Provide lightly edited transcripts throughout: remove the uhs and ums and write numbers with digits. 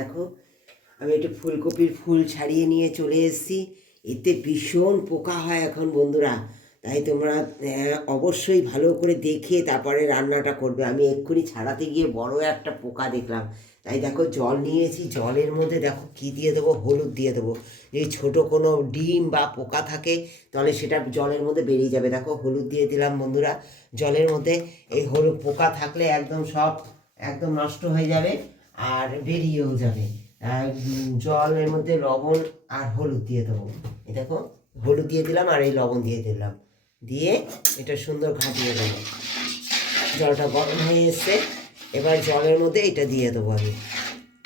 দেখো আমি একটু ফুলকপির ফুল ছাড়িয়ে নিয়ে চলে এসেছি। এতে ভীষণ পোকা হয় এখন বন্ধুরা, তাই তোমরা অবশ্যই ভালো করে দেখে তারপরে রান্নাটা করবে। আমি এক্ষুনি ছাড়াতে গিয়ে বড় একটা পোকা দেখলাম, তাই দেখো জল নিয়েছি, জলের মধ্যে দেখো কী দিয়ে দেবো, হলুদ দিয়ে দেবো। যদি ছোটো কোনো ডিম বা পোকা থাকে তাহলে সেটা জলের মধ্যে বেরিয়ে যাবে। দেখো হলুদ দিয়ে দিলাম বন্ধুরা জলের মধ্যে। এই হলুদ পোকা থাকলে একদম সব একদম নষ্ট হয়ে যাবে আর বেরিয়েও যাবে। জলের মধ্যে লবণ আর হলুদ দিয়ে দেবো। এই দেখো হলুদ দিয়ে দিলাম আর এই লবণ দিয়ে দিলাম, দিয়ে এটা সুন্দর ঘাটিয়ে দেবো। জলটা গরম হয়ে এসছে, এবার জলের মধ্যে এটা দিয়ে দেবো। আমি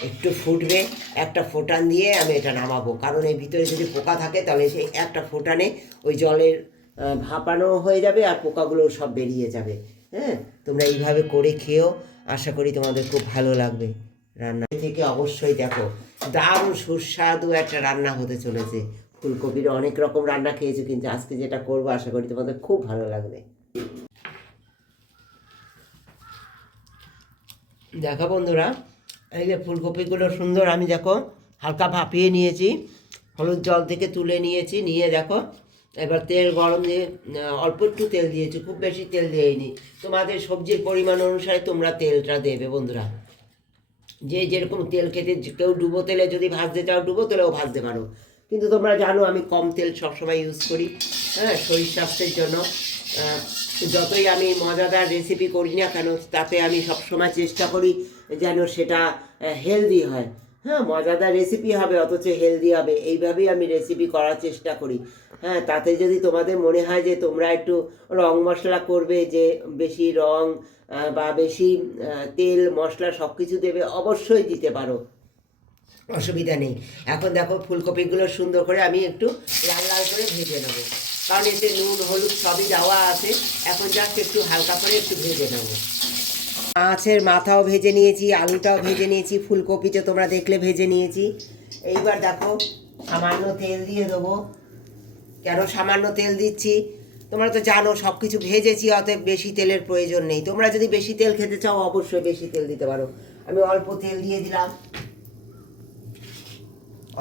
একটু ফুটবে, একটা ফোঁটান দিয়ে আমি এটা নামাবো, কারণ এই ভিতরে যদি পোকা থাকে তাহলে সেই একটা ফোঁটানে ওই জলের ভাপানো হয়ে যাবে আর পোকাগুলো সব বেরিয়ে যাবে। হ্যাঁ, তোমরা এইভাবে করে খেয়েও, আশা করি তোমাদের খুব ভালো লাগবে। রান্না থেকে অবশ্যই দেখো দারুণ সুস্বাদু একটা রান্না হতে চলেছে। ফুলকপির অনেক রকম রান্না খেয়েছো, কিন্তু আজকে যেটা করবো আশা করি তোমাদের খুব ভালো লাগবে। দেখো বন্ধুরা, এই যে ফুলকপিগুলো সুন্দর আমি দেখো হালকা ভাপিয়ে নিয়েছি, হলুদ জল থেকে তুলে নিয়েছি, নিয়ে দেখো এবার তেল গরম দিয়ে অল্প একটু তেল দিয়েছি, খুব বেশি তেল দিইনি। তোমাদের সবজির পরিমাণ অনুসারে তোমরা তেলটা দেবে বন্ধুরা। যে যেরকম তেল খেতে, কেউ ডুবো তেলে যদি ভাজতে চাও ডুবো তেলেও ভাজতে পারো, কিন্তু তোমরা জানো আমি কম তেল সবসময় ইউজ করি। হ্যাঁ, শরীর স্বাস্থ্যের জন্য যতই আমি মজাদার রেসিপি করি না কেন, তাতে আমি সবসময় চেষ্টা করি যেন সেটা হেলদি হয়। হ্যাঁ, মজাদার রেসিপি হবে অথচ হেলদি হবে, এইভাবেই আমি রেসিপি করার চেষ্টা করি। হ্যাঁ, তাতে যদি তোমাদের মনে হয় যে তোমরা একটু রং মশলা করবে, যে বেশি রং বা বেশি তেল মশলা সব কিছু দেবে, অবশ্যই দিতে পারো, অসুবিধা নেই। এখন দেখো ফুলকপিগুলো সুন্দর করে আমি একটু লাল লাল করে ভেজে নেবো, কারণ এতে নুন হলুদ সবই দেওয়া আছে। এখন জাস্ট একটু হালকা করে একটু ভেজে নেবো। মাছের মাথাও ভেজে নিয়েছি, আলুটাও ভেজে নিয়েছি, ফুলকপিটা তোমরা দেখলে ভেজে নিয়েছি। এইবার দেখো সামান্য তেল দিয়ে দেবো। কেন সামান্য তেল দিচ্ছি, তোমরা তো জানো সব কিছু ভেজেছি, অতএব বেশি তেলের প্রয়োজন নেই। তোমরা যদি বেশি তেল খেতে চাও অবশ্যই বেশি তেল দিতে পারো। আমি অল্প তেল দিয়ে দিলাম।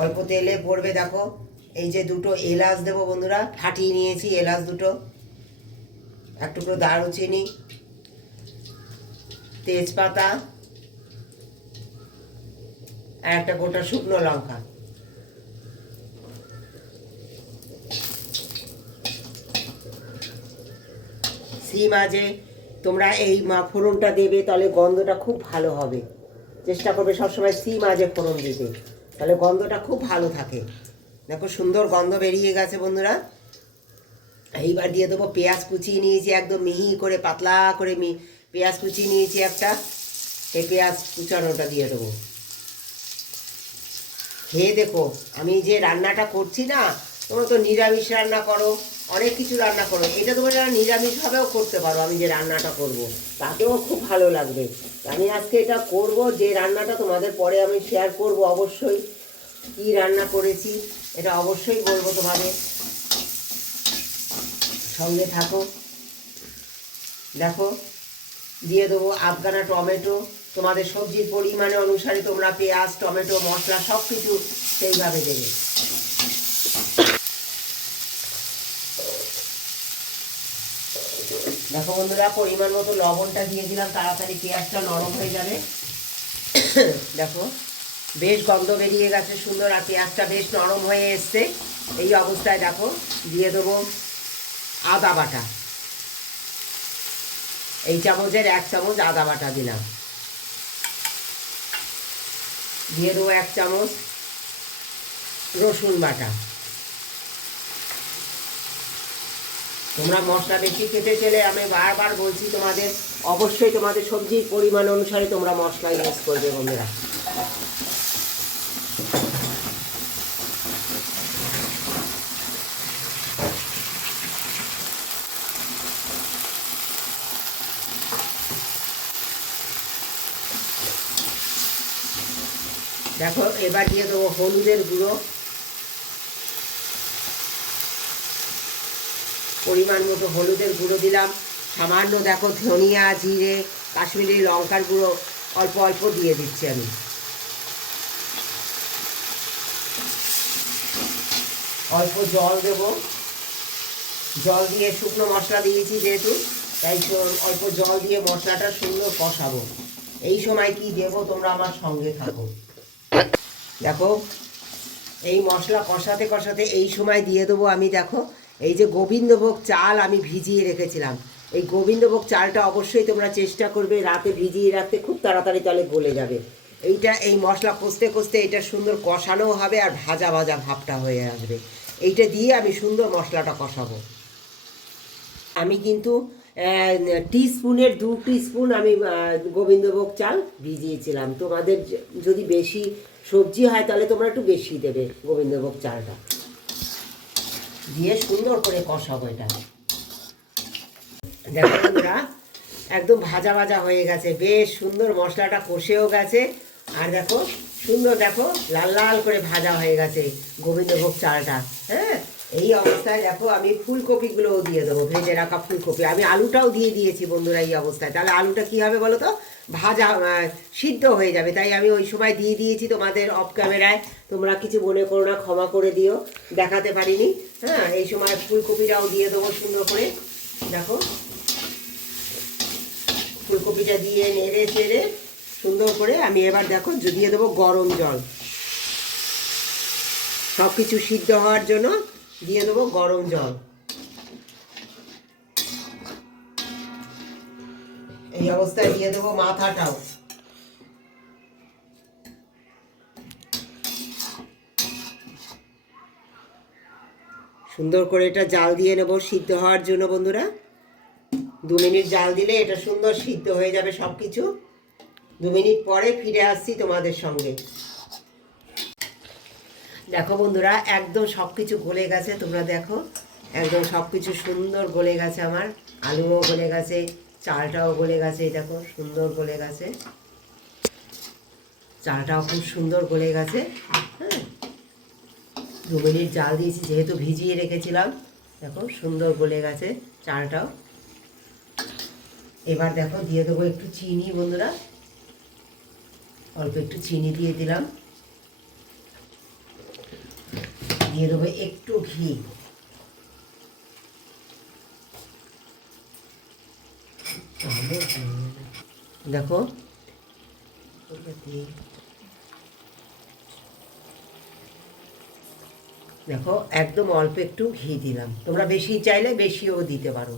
অল্প তেলে পড়বে দেখো এই যে দুটো এলাচ দেবো বন্ধুরা, ফাটিয়ে নিয়েছি এলাচ দুটো, এক টুকরো দারুচিনি, তেজপাতা আর একটা গোটা শুকনো লঙ্কা। সিম আজে তোমরা এই ফোড়নটা দেবে, তাহলে গন্ধটা খুব ভালো হবে। চেষ্টা করবে সবসময় সিম আজে ফোড়ন দিতে, তাহলে গন্ধটা খুব ভালো থাকে। দেখো সুন্দর গন্ধ বেরিয়ে গেছে বন্ধুরা। এইবার দিয়ে দেবো পেঁয়াজ কুচিয়ে নিয়েছি, একদম মিহি করে পাতলা করে পেঁয়াজ কুচিয়ে নিয়েছি একটা, এই পেঁয়াজ কুচানোটা দিয়ে দেবো। খেয়ে দেখো, আমি যে রান্নাটা করছি না, তোমরা তো নিরামিষ রান্না করো, অনেক কিছু রান্না করো, এটা তোমরা যারা নিরামিষভাবেও করতে পারো। আমি যে রান্নাটা করব তাতেও খুব ভালো লাগবে। আমি আজকে এটা করব, যে রান্নাটা তোমাদের পরে আমি শেয়ার করব অবশ্যই, কী রান্না করেছি এটা অবশ্যই বলবো তোমাদের, সঙ্গে থাকো। দেখো দিয়ে দেবো আধখানা টমেটো, তোমাদের সবজির পরিমাণে অনুসারে তোমরা পেঁয়াজ টমেটো মশলা সব কিছু সেইভাবে দেবে। দেখো বন্ধুরা পরিমাণ মতো লবণটা দিয়ে দিলাম, তাড়াতাড়ি পেঁয়াজটা নরম হয়ে যাবে। দেখো বেশ গন্ধ বেরিয়ে গেছে সুন্দর, আর পেঁয়াজটা বেশ নরম হয়ে এসছে। এই অবস্থায় দেখো দিয়ে দেবো আদা বাটা, এই চামচের 1 চামচ আদা বাটা দিলাম। দিয়ে দেবো 1 চামচ রসুন বাটা। তোমরা মশলা বেশি খেতে চাইলে আমি বারবার বলছি তোমাদের, অবশ্যই তোমাদের সবজির পরিমাণ অনুসারে তোমরা মশলা ইউজ করবে বন্ধুরা। দেখো এবার দিয়ে দেবো হলুদের গুঁড়ো, পরিমাণ মতো হলুদের গুঁড়ো দিলাম। সামান্য দেখো ধনিয়া জিরে কাশ্মীরি লঙ্কার গুঁড়ো অল্প অল্প দিয়ে দিচ্ছি আমি। অল্প জল দেব, জল দিয়ে শুকনো মশলা দিয়েছি যেহেতু, তাই অল্প জল দিয়ে মশলাটা সুন্দর কষাবো। এই সময় কি দেবো তোমরা আমার সঙ্গে থাকো। দেখো এই মশলা কষাতে কষাতে এই সময় দিয়ে দেবো আমি, দেখো এই যে গোবিন্দভোগ চাল আমি ভিজিয়ে রেখেছিলাম, এই গোবিন্দভোগ চালটা অবশ্যই তোমরা চেষ্টা করবে রাতে ভিজিয়ে রাখতে, খুব তাড়াতাড়ি তাহলে গলে যাবে। এইটা এই মশলা কষতে কষতে এটা সুন্দর কষানো হবে আর ভাজা ভাজা ভাবটা হয়ে আসবে। এইটা দিয়ে আমি সুন্দর মশলাটা কষাবো। আমি কিন্তু টিস্পুনের 2 টিস্পুন আমি গোবিন্দভোগ চাল ভিজিয়েছিলাম। তোমাদের যদি বেশি সবজি হয় তাহলে তোমরা একটু বেশি দেবে গোবিন্দভোগ চালটা দিয়ে সুন্দর করে কষাবো এটা। দেখো বন্ধুরা একদম ভাজা ভাজা হয়ে গেছে, বেশ সুন্দর মশলাটা কষেও গেছে, আর দেখো সুন্দর দেখো লাল লাল করে ভাজা হয়ে গেছে গোবিন্দভোগ চালটা। হ্যাঁ, এই অবস্থায় দেখো আমি ফুলকপিগুলোও দিয়ে দেবো, ভেজে রাখা ফুলকপি। আমি আলুটাও দিয়ে দিয়েছি বন্ধুরা এই অবস্থায়, তাহলে আলুটা কী হবে বলো তো, ভাজা সিদ্ধ হয়ে যাবে, তাই আমি ওই সময় দিয়ে দিয়েছি। তোমাদের অফ ক্যামেরায় তোমরা কিছু মনে করো না, ক্ষমা করে দিও, দেখাতে পারিনি। হ্যাঁ, এই সময় ফুলকপিটাও দিয়ে দেবো সুন্দর করে। দেখো ফুলকপিটা দিয়ে নেড়ে চেড়ে সুন্দর করে আমি এবার দেখো দিয়ে দেবো গরম জল, সব কিছু সিদ্ধ হওয়ার জন্য দিয়ে দেবো গরম জল। এই অবস্থায় দিয়ে দেবো মাথাটাও। সুন্দর করে এটা জাল দিয়ে নেবো সিদ্ধ হওয়ার জন্য বন্ধুরা। 2 মিনিট জাল দিলে এটা সুন্দর সিদ্ধ হয়ে যাবে সব কিছু। 2 মিনিট পরে ফিরে আসছি তোমাদের সঙ্গে। দেখো বন্ধুরা একদম সব কিছু গলে গেছে, তোমরা দেখো একদম সব কিছু সুন্দর গলে গেছে, আমার আলুও গলে গেছে, চালটাও গলে গেছে, দেখো সুন্দর গলে গেছে, চালটাও খুব সুন্দর গলে গেছে। হ্যাঁ, 2 মিনিট জাল দিয়েছি যেহেতু ভিজিয়ে রেখেছিলাম, দেখো সুন্দর গলে গেছে চালটাও। এবার দেখো দিয়ে দেবো একটু চিনি বন্ধুরা, অল্প একটু চিনি দিয়ে দিলাম, দিয়ে দেবো একটু ঘি, দেখো দেখো একদম অল্প একটু ঘি দিলাম, তোমরা বেশি চাইলে বেশিও দিতে পারো।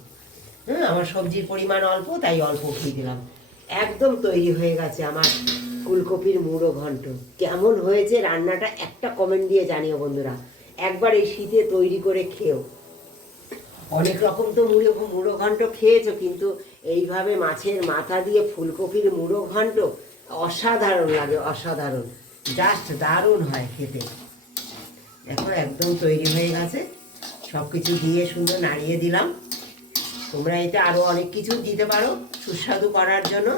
হ্যাঁ, আমার সবজির পরিমাণ অল্প তাই অল্প ঘি দিলাম। একদম তৈরি হয়ে গেছে আমার ফুলকপির মুড়ো ঘন্ট। কেমন হয়েছে রান্নাটা একটা কমেন্ট দিয়ে জানিও বন্ধুরা, একবার এই শীতে তৈরি করে খেও। অনেক রকম তো মুড়ো ঘন্ট খেয়েছো, কিন্তু এইভাবে মাছের মাথা দিয়ে ফুলকপির মুড়ো ঘন্ট অসাধারণ লাগে, অসাধারণ, জাস্ট দারুণ হয় খেতে। দেখো একদম তৈরি হয়ে গেছে, সব কিছু দিয়ে সুন্দর নাড়িয়ে দিলাম। তোমরা এটা আরও অনেক কিছু দিতে পারো সুস্বাদু করার জন্য,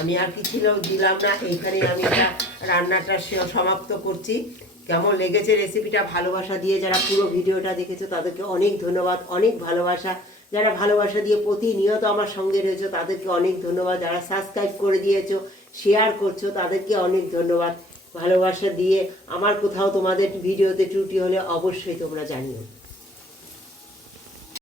আমি আর কিছু দিলাম না। এইখানে আমি এটা রান্নাটা সমাপ্ত করছি। কেমন লেগেছে রেসিপিটা, ভালোবাসা দিয়ে যারা পুরো ভিডিওটা দেখেছো তাদেরকে অনেক ধন্যবাদ, অনেক ভালোবাসা। যারা ভালোবাসা দিয়ে প্রতিনিয়ত আমার সঙ্গে রয়েছো তাদেরকে অনেক ধন্যবাদ। যারা সাবস্ক্রাইব করে দিয়েছো, শেয়ার করছো, তাদেরকে অনেক ধন্যবাদ। ভালোবাসা দিয়ে আমার কোথাও তোমাদের ভিডিওতে ত্রুটি হলে অবশ্যই তোমরা জানিও।